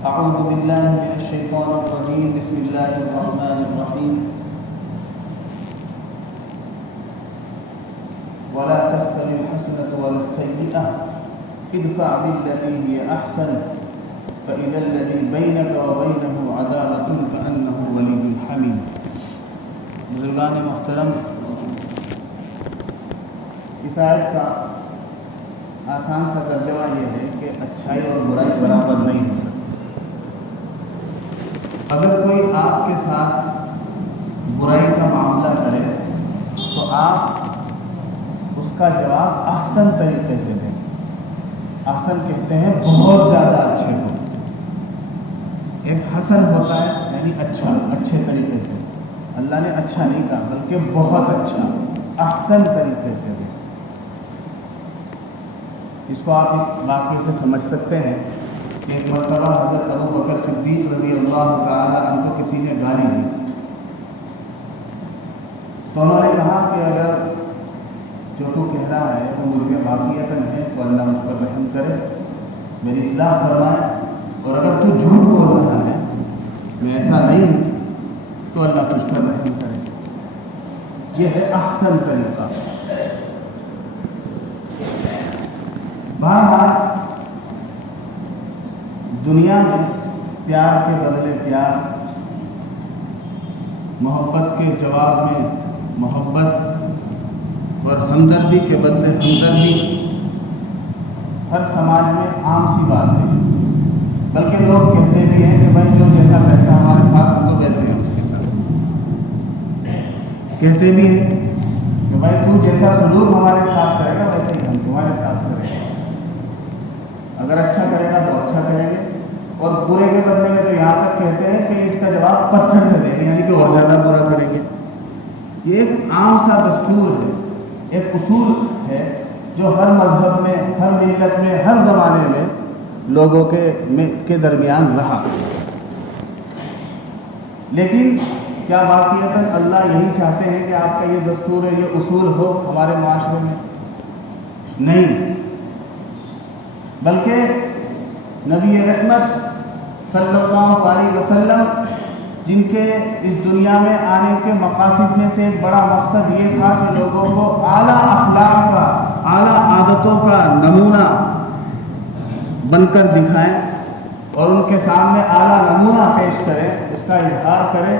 أعوذ بالله من الشيطان الرجيم. بسم الله الرحمن الرحيم. ولا تستوي الحسنة ولا السيئة ادفع بالتي هي أحسن فإذا الذي بينك وبينه عداوة كأنه ولي حميم. بزرگان محترم، اس آیت کا آسان سا ترجمہ یہ ہے کہ اچھائی اور برائی برابر نہیں ہو سکتی. اگر کوئی آپ کے ساتھ برائی کا معاملہ کرے تو آپ اس کا جواب احسن طریقے سے دیں. احسن کہتے ہیں بہت زیادہ اچھے کو. ایک حسن ہوتا ہے یعنی اچھا، اچھے طریقے سے. اللہ نے اچھا نہیں کہا بلکہ بہت اچھا، احسن طریقے سے دیں. اس کو آپ اس واقعے سے سمجھ سکتے ہیں کہ ایک مرتبہ حضرت ابو بکر صدیق رضی اللہ تعالی عنہ کو کسی نے گالی دی تو انہوں نے کہا کہ اگر جو تو کہہ رہا ہے وہ مجھ میں واقعیتاً ہے تو اللہ مجھ پر رحم کرے، میری اصلاح فرمائے، اور اگر تو جھوٹ بول رہا ہے، میں ایسا نہیں ہوں، تو اللہ تجھ پر رحم کرے. یہ ہے احسن طریقہ. بہرحال دنیا میں پیار کے بدلے پیار، محبت کے جواب میں محبت اور ہمدردی کے بدلے ہمدردی ہر سماج میں عام سی بات ہے. بلکہ لوگ کہتے بھی ہیں کہ بھائی جو جیسا کرتا ہمارے ساتھ ہم تو ویسے ہیں اس کے ساتھ. کہتے بھی ہیں کہ بھائی تو جیسا سلوک ہمارے ساتھ کرے گا ویسے ہی ہم تمہارے ساتھ کریں گے. اگر اچھا کرے گا تو اچھا کریں گے، اور برے کے بدلے میں تو یہاں تک کہتے ہیں کہ اس کا جواب پتھر سے دیں گے، یعنی کہ اور زیادہ برا کریں گے. یہ ایک عام سا دستور ہے، ایک اصول ہے جو ہر مذہب میں، ہر ملت میں، ہر زمانے میں لوگوں کے درمیان رہا. لیکن کیا واقعتاً اللہ یہی چاہتے ہیں کہ آپ کا یہ دستور ہے، یہ اصول ہو ہمارے معاشرے میں؟ نہیں، بلکہ نبی رحمت صلی اللہ علیہ وسلم جن کے اس دنیا میں آنے کے مقاصد میں سے ایک بڑا مقصد یہ تھا کہ لوگوں کو اعلیٰ اخلاق کا، اعلیٰ عادتوں کا نمونہ بن کر دکھائیں اور ان کے سامنے اعلیٰ نمونہ پیش کریں، اس کا اظہار کریں.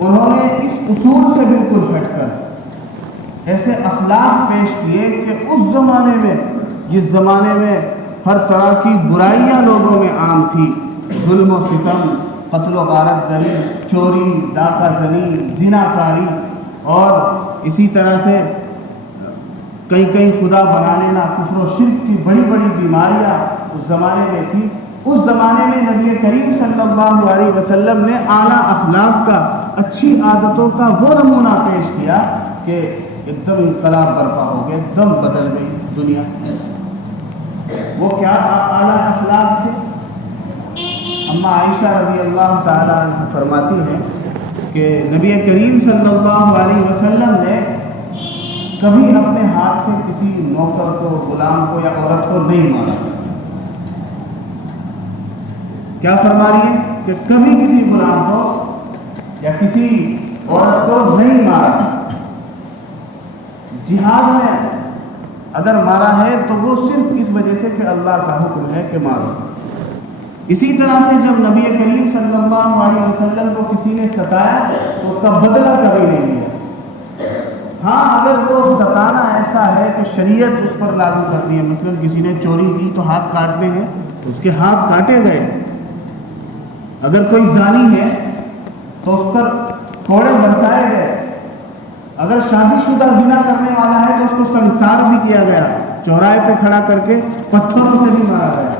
انہوں نے اس اصول سے بالکل ہٹ کر ایسے اخلاق پیش کیے کہ اس زمانے میں، جس زمانے میں ہر طرح کی برائیاں لوگوں میں عام تھی، ظلم و ستم، قتل و غارت گری، چوری، ڈاکہ زنی، زنا کاری، اور اسی طرح سے کئی خدا بنا لینا، کفر و شرک کی بڑی بڑی بیماریاں اس زمانے میں تھی. اس زمانے میں نبی کریم صلی اللہ علیہ وسلم نے اعلیٰ اخلاق کا، اچھی عادتوں کا وہ نمونہ پیش کیا کہ ایک دم انقلاب برپا ہو گیا، ایک دم بدل گئی دنیا. وہ کیا اعلیٰ اخلاق تھے؟ اما عائشہ رضی اللہ تعالی عنہ فرماتی ہیں کہ نبی کریم صلی اللہ علیہ وسلم نے کبھی اپنے ہاتھ سے کسی نوکر کو، غلام کو یا عورت کو نہیں مارا. کیا فرما رہی ہے کہ کبھی کسی غلام کو یا کسی عورت کو نہیں مارا. جہاد میں اگر مارا ہے تو وہ صرف اس وجہ سے کہ اللہ کا حکم ہے کہ مارو. اسی طرح سے جب نبی کریم صلی اللہ علیہ وسلم کو کسی نے ستایا تو اس کا بدلہ کبھی نہیں لیا. ہاں، اگر وہ ستانا ایسا ہے کہ شریعت اس پر لاگو کرتی ہے، مثلا کسی نے چوری کی تو ہاتھ کاٹنے ہیں تو اس کے ہاتھ کاٹے گئے. اگر کوئی زانی ہے تو اس پر کوڑے برسائے گئے. اگر شادی شدہ زنا کرنے والا ہے تو اس کو سنسار بھی کیا گیا، چوراہے پہ کھڑا کر کے پتھروں سے بھی مارا گیا.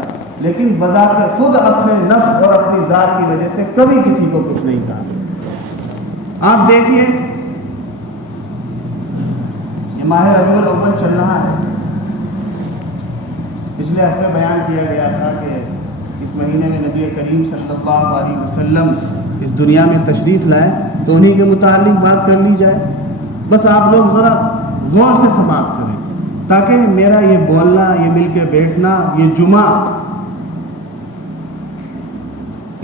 لیکن بذات خود اپنے نفس اور اپنی ذات کی وجہ سے کبھی کسی کو کچھ نہیں کہا. آپ دیکھیے، یہ ماہ ربیع الاول چل رہا ہے. پچھلے ہفتے بیان کیا گیا تھا کہ اس مہینے میں نبی کریم صلی اللہ علیہ وسلم اس دنیا میں تشریف لائے، تو انہیں کے متعلق بات کر لی جائے. بس آپ لوگ ذرا غور سے سماعت کریں تاکہ میرا یہ بولنا، یہ مل کے بیٹھنا، یہ جمعہ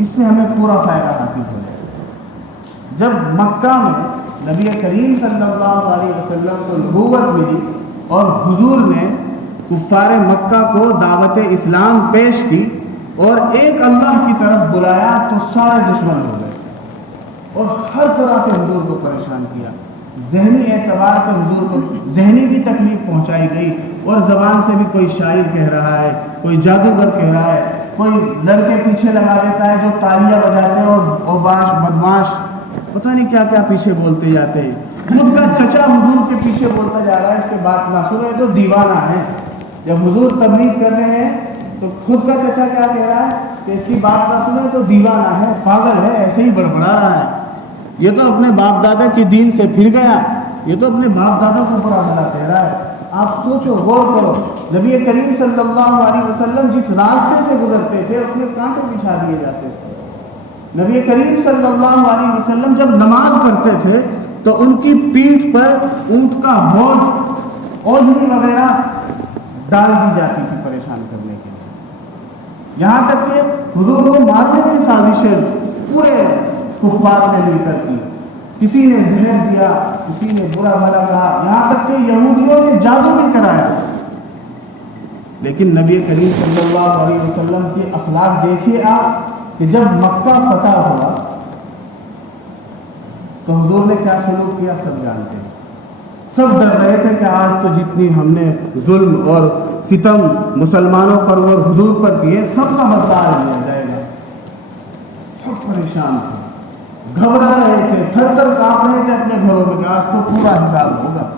اس سے ہمیں پورا فائدہ حاصل ہو جائے۔ جب مکہ میں نبی کریم صلی اللہ علیہ وسلم کو نبوت ملی اور حضور نے کفار مکہ کو دعوت اسلام پیش کی اور ایک اللہ کی طرف بلایا تو سارے دشمن ہو گئے اور ہر طرح سے حضور کو پریشان کیا۔ ذہنی اعتبار سے حضور کو ذہنی بھی تکلیف پہنچائی گئی، اور زبان سے بھی کوئی شاعر کہہ رہا ہے، کوئی جادوگر کہہ رہا ہے، کوئی لڑکے پیچھے لگا دیتا ہے جو تالیاں بجاتے ہیں اور اوباش بدماش پتہ نہیں کیا کیا پیچھے بولتے جاتے ہیں۔ خود کا چچا حضور کے پیچھے بولتا جا رہا ہے، اس کے بات نہ سنو، یہ تو دیوانہ ہے۔ جب حضور تبلیغ کر رہے ہیں تو خود کا چچا کیا کہہ رہا ہے کہ اس کی بات نہ سنو، تو دیوانہ ہے، پاگل ہے، ایسے ہی بڑبڑا رہا ہے، یہ تو اپنے باپ دادا کے دین سے پھر گیا، یہ تو اپنے باپ دادا کو برا بھلا کہہ رہا ہے۔ آپ سوچو، غور کرو، نبی کریم صلی اللہ علیہ وسلم جس راستے سے گزرتے تھے اس میں کانٹے بچھا دیے جاتے تھے۔ نبی کریم صلی اللہ علیہ وسلم جب نماز پڑھتے تھے تو ان کی پیٹھ پر اونٹ کا بوجھ، اوجھلی وغیرہ ڈال دی جاتی تھی پریشان کرنے کے لیے، یہاں تک کہ حضور کو مارنے کی سازشیں پورے کفار نے مل کر کی۔ کسی نے زہر دیا، کسی نے برا بھلا کہا، یہاں تک کہ یہودیوں نے جادو بھی کرایا۔ لیکن نبی کریم صلی اللہ علیہ وسلم کی اخلاق دیکھیے آپ، کہ جب مکہ فتح ہوا تو حضور نے کیا سلوک کیا سب جانتے ہیں۔ سب ڈر رہے تھے کہ آج تو جتنی ہم نے ظلم اور ستم مسلمانوں پر اور حضور پر کیے سب کا بدلہ لیا جائے گا۔ سب پریشان تھے، گھبرا رہے تھے، تھر تھر کانپ رہے تھے اپنے گھروں میں کہ آج تو پورا حساب ہوگا۔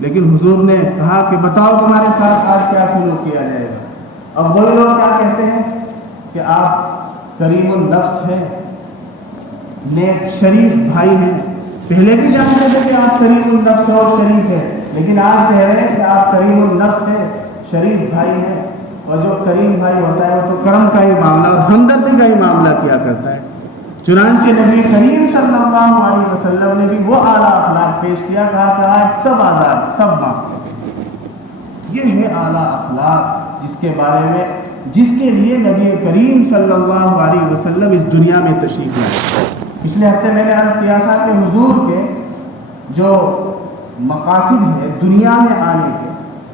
لیکن حضور نے کہا کہ بتاؤ تمہارے ساتھ آج کیا سلوک کیا جائے گا۔ اب وہی لوگ کیا کہتے ہیں کہ آپ کریم النفس ہیں، نیک شریف بھائی ہیں۔ پہلے بھی جانتے تھے کہ آپ کریم النفس اور شریف ہیں، لیکن آج کہہ رہے ہیں کہ آپ کریم النفس ہیں، شریف بھائی ہیں۔ اور جو کریم بھائی ہوتا ہے وہ تو کرم کا ہی معاملہ اور ہمدردی کا ہی معاملہ کیا کرتا ہے۔ چنانچہ نبی کریم صلی اللہ علیہ وسلم نے بھی وہ اعلیٰ اخلاق پیش کیا، کہا کہ آج سب آزاد، سب معاف۔ یہ ہے اعلیٰ اخلاق جس کے لیے نبی کریم صلی اللہ علیہ وسلم اس دنیا میں تشریف لائے۔ پچھلے ہفتے میں نے عرض کیا تھا کہ حضور کے جو مقاصد ہے دنیا میں آنے کے،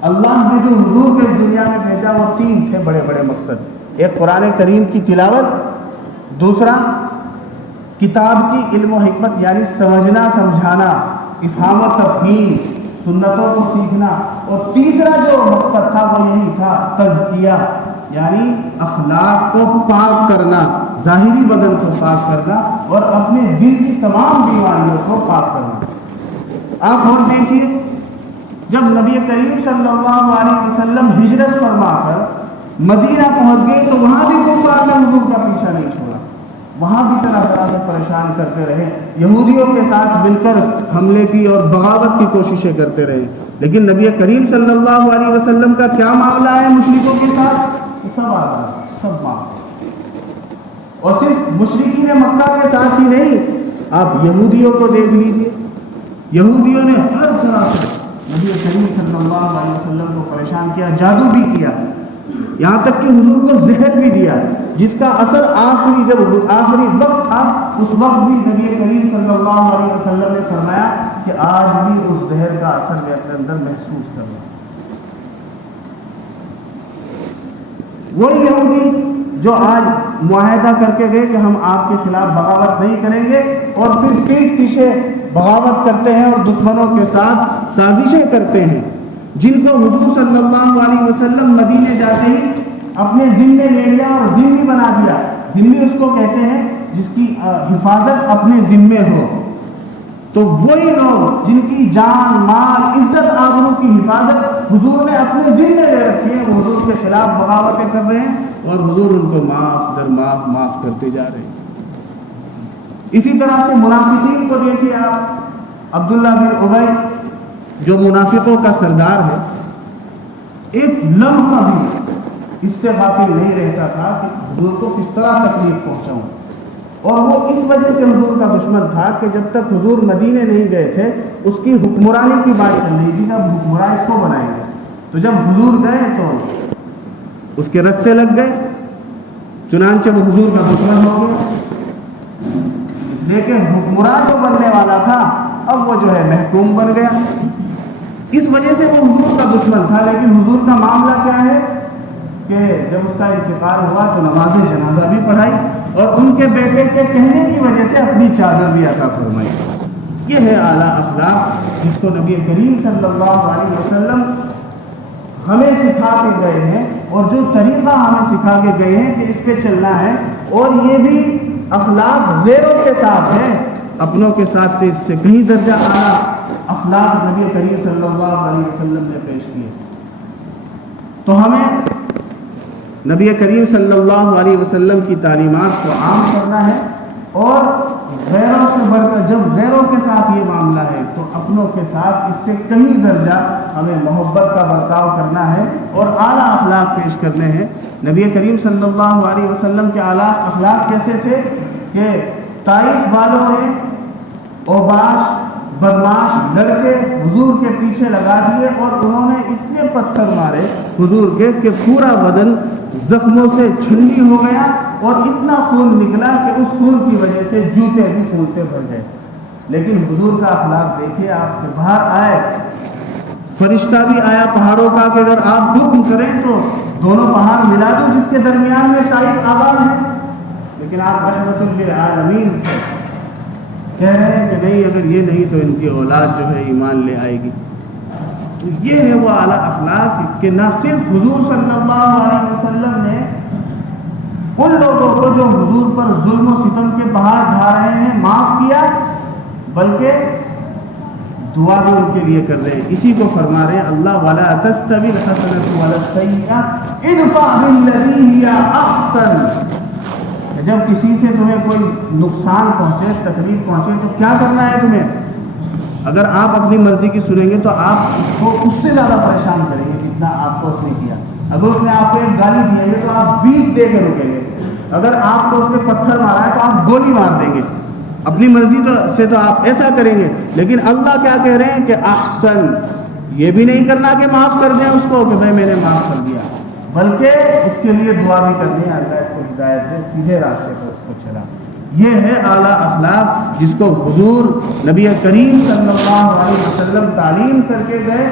اللہ نے جو حضور کے دنیا میں بھیجا وہ 3 تھے بڑے بڑے مقصد۔ ایک قرآن کریم کی تلاوت، دوسرا کتاب کی علم و حکمت یعنی سمجھنا سمجھانا، افہام و تفہیم، سنتوں کو سیکھنا، اور تیسرا جو مقصد تھا وہ یہی تھا تزکیہ یعنی اخلاق کو پاک کرنا، ظاہری بدن کو پاک کرنا اور اپنے دل کی تمام بیماریوں کو پاک کرنا۔ آپ اور دیکھیے، جب نبی کریم صلی اللہ علیہ وسلم ہجرت فرما کر مدینہ پہنچ گئے تو وہاں بھی کفار نے حضور کا پیچھا نہیں چھوڑا، وہاں بھی طرح طرح سے پریشان کرتے رہے، یہودیوں کے ساتھ مل کر حملے کی اور بغاوت کی کوششیں کرتے رہے۔ لیکن نبی کریم صلی اللہ علیہ وسلم کا کیا معاملہ ہے مشرکوں کے ساتھ؟ سب آزاد، سب معاف۔ اور صرف مشرکین مکہ کے ساتھ ہی نہیں، آپ یہودیوں کو دیکھ لیجئے، یہودیوں نے ہر طرح سے نبی کریم صلی اللہ علیہ وسلم کو پریشان کیا، جادو بھی کیا، یہاں تک کہ حضور کو زہر بھی دیا، جس کا اثر جب آخری وقت تھا اس وقت بھی نبی کریم صلی اللہ علیہ وسلم نے فرمایا کہ آج بھی اس زہر کا اثر میں اپنے اندر محسوس کر رہا ہوں۔ وہی یہودی جو آج معاہدہ کر کے گئے کہ ہم آپ کے خلاف بغاوت نہیں کریں گے، اور پھر پیٹھ پیچھے بغاوت کرتے ہیں اور دشمنوں کے ساتھ سازشیں کرتے ہیں، جن کو حضور صلی اللہ علیہ وسلم مدینے جاتے ہی اپنے ذمے لے لیا اور ذمہ بنا دیا۔ ذمہ اس کو کہتے ہیں جس کی حفاظت اپنے ذمے ہو۔ تو وہی لوگ جن کی جان، مال، عزت، آبرو کی حفاظت حضور نے اپنے ذمے لے رکھی ہے، وہ حضور کے خلاف بغاوتیں کر رہے ہیں اور حضور ان کو معاف در معاف کرتے جا رہے ہیں۔ اسی طرح سے منافقین کو دیکھیے آپ، عبداللہ بن ابی جو منافقوں کا سردار ہے، ایک لمحہ بھی اس سے غافل نہیں رہتا تھا کہ حضور کو کس طرح تکلیف پہنچاؤں، اور وہ اس وجہ سے حضور کا دشمن تھا کہ جب تک حضور مدینے نہیں گئے تھے اس کی حکمرانی کی بات چل رہی تھی کہ اب حکمراں اس کو بنائیں گے، تو جب حضور گئے تو اس کے رستے لگ گئے، چنانچہ وہ حضور کا دشمن ہو گیا، اس لیے کہ حکمران جو بننے والا تھا اب وہ جو ہے محکوم بن گیا، اس وجہ سے وہ حضور کا دشمن تھا۔ لیکن حضور کا معاملہ کیا ہے کہ جب اس کا انتقال ہوا تو نماز جنازہ بھی پڑھائی اور ان کے بیٹے کے کہنے کی وجہ سے اپنی چادر بھی عطا فرمائی۔ یہ ہے اعلیٰ اخلاق جس کو نبی کریم صلی اللہ علیہ وسلم ہمیں سکھا کے گئے ہیں، اور جو طریقہ ہمیں سکھا کے گئے ہیں کہ اس پہ چلنا ہے، اور یہ بھی اخلاق غیروں کے ساتھ ہے، اپنوں کے ساتھ سے اس سے کہیں درجہ اعلیٰ اخلاق نبی کریم صلی اللہ علیہ وسلم نے پیش کیے۔ تو ہمیں نبی کریم صلی اللہ علیہ وسلم کی تعلیمات کو عام کرنا ہے، اور غیروں سے بڑھ کر جب غیروں کے ساتھ یہ معاملہ ہے تو اپنوں کے ساتھ اس سے کہیں درجہ ہمیں محبت کا برتاؤ کرنا ہے اور اعلیٰ اخلاق پیش کرنے ہیں۔ نبی کریم صلی اللہ علیہ وسلم کے اعلیٰ اخلاق کیسے تھے کہ طائف والوں نے اوباش بدماش لڑکے حضور کے پیچھے لگا دیے، اور انہوں نے اتنے پتھر مارے حضور کے کہ پورا بدن زخموں سے چھلنی ہو گیا، اور اتنا خون نکلا کہ اس خون کی وجہ سے جوتے بھی خون سے بھر گئے۔ لیکن حضور کا اخلاق دیکھیے آپ کہ باہر آئے، فرشتہ بھی آیا پہاڑوں کا کہ اگر آپ حکم کریں تو دونوں پہاڑ ملا دو جس کے درمیان میں طائف آباد ہے، لیکن آپ رحمت للعالمین کہہ رہے ہیں کہ نہیں، اگر یہ نہیں تو ان کی اولاد جو ہے ایمان لے آئے گی۔ تو یہ ہے وہ اعلیٰ اخلاق کہ نہ صرف حضور صلی اللہ علیہ وسلم نے ان لوگوں کو جو حضور پر ظلم و ستم کے پہاڑ ڈھا رہے ہیں معاف کیا، بلکہ دعا بھی ان کے لیے کر رہے ہیں۔ اسی کو فرما رہے ہیں اللہ وَلَا تَسْتَوِي الْحَسَنَةُ وَلَا السَّيِّئَةُ اِدْفَعْ بِالَّتِي هِيَ أَحْسَنُ۔ جب کسی سے تمہیں کوئی نقصان پہنچے، تکلیف پہنچے، تو کیا کرنا ہے تمہیں؟ اگر آپ اپنی مرضی کی سنیں گے تو آپ اس کو اس سے زیادہ پریشان کریں گے جتنا آپ کو اس نے کیا۔ اگر اس نے آپ کو ایک گالی دی ہے تو آپ 20 دے کے رکیں گے، اگر آپ کو اس نے پتھر مارا ہے تو آپ گولی مار دیں گے۔ اپنی مرضی سے تو آپ ایسا کریں گے، لیکن اللہ کیا کہہ رہے ہیں کہ احسن، یہ بھی نہیں کرنا کہ معاف کر دیں اس کو کہ بھائی میں نے معاف کر دیا، بلکہ اس کے لیے دعا بھی کرنی ہے اللہ اس کو ہدایت دے، سیدھے راستے پر اس کو چلا۔ یہ ہے اعلیٰ اخلاق جس کو حضور نبی کریم صلی اللہ علیہ وسلم تعلیم کر کے گئے،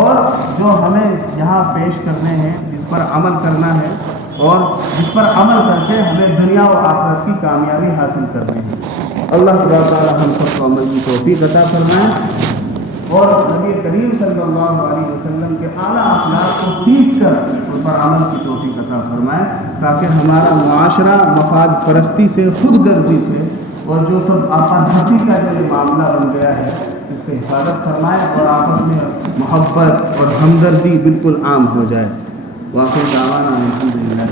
اور جو ہمیں یہاں پیش کرنے ہیں، جس پر عمل کرنا ہے، اور جس پر عمل کر کے ہمیں دنیا و آخرت کی کامیابی حاصل کرنی ہے۔ اللہ تعالیٰ ہم سب کو عمل کی توفیق عطا فرمائے، اور نبی کریم صلی اللہ علیہ وسلم کے اعلیٰ اخلاق کو سیکھ کر ان پر عمل کی توفیق عطا فرمائے، تاکہ ہمارا معاشرہ مفاد پرستی سے، خود غرضی سے، اور جو سب آپا دھپی کا جو یہ معاملہ بن گیا ہے اس سے حفاظت فرمائے، اور آپس میں محبت اور ہمدردی بالکل عام ہو جائے۔ واقعی دعوانا الحمدللہ۔